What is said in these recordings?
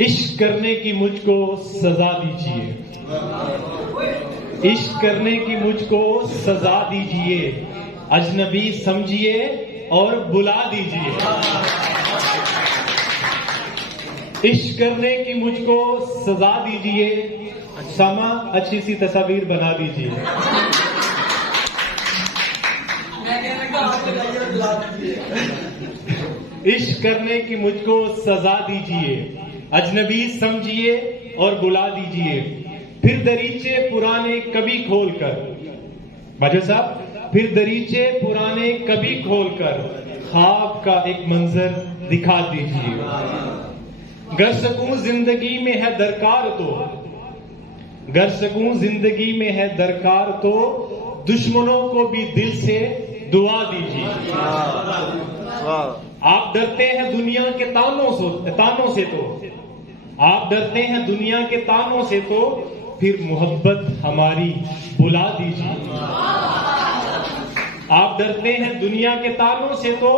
इश्क करने की मुझको सजा दीजिए, इश्क करने की मुझको सजा दीजिए, अजनबी समझिए और बुला दीजिए। इश्क करने की मुझको सजा दीजिए, सामा अच्छी सी तस्वीर बना दीजिए। इश्क करने की मुझको सजा दीजिए, अजनबी समझिए और बुला दीजिए। फिर दरीचे पुराने कभी खोलकर, बाजा साहब, फिर दरीचे पुराने कभी खोलकर ख्वाब का एक मंजर दिखा दीजिए। गर सकूं जिंदगी में है दरकार तो, गर सकूं जिंदगी में है दरकार तो दुश्मनों को भी दिल से दुआ दीजिए। आप डरते हैं दुनिया के तानों से तो, आप डरते हैं दुनिया के तानों से तो फिर मोहब्बत हमारी बुला दीजिए। आप डरते हैं दुनिया के तानों से तो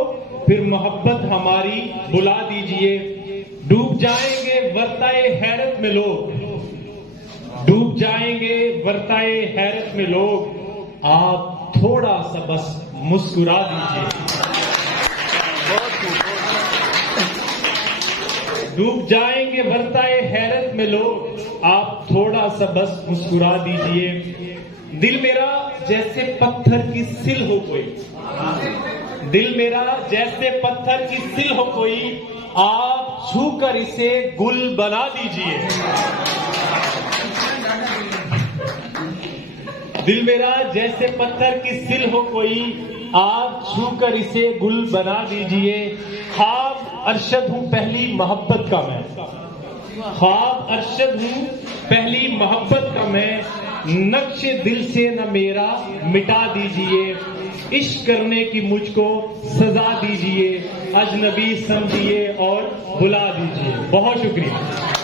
फिर मोहब्बत हमारी बुला दीजिए। डूब जाएंगे वर्ताए हैरत में लोग, डूब जाएंगे वर्ताए हैरत में लोग, आप थोड़ा सा बस मुस्कुरा दीजिए। डूब जाएंगे वर्ताए हैरत में लोग, आप थोड़ा सा बस मुस्कुरा दीजिए। दिल मेरा जैसे पत्थर की सिल हो कोई, दिल मेरा जैसे पत्थर की सिल हो कोई, आप छूकर इसे गुल बना दीजिए। दिल मेरा जैसे पत्थर की सिल हो कोई, आप छूकर इसे गुल बना दीजिए। ख्वाब अरशद हूं पहली मोहब्बत का मैं, ख्वाब अरशद हूं पहली मोहब्बत का मैं, नक्शे दिल से न मेरा मिटा दीजिए। इश्क करने की मुझको सजा दीजिए, अजनबी समझिए और बुला दीजिए। बहुत शुक्रिया।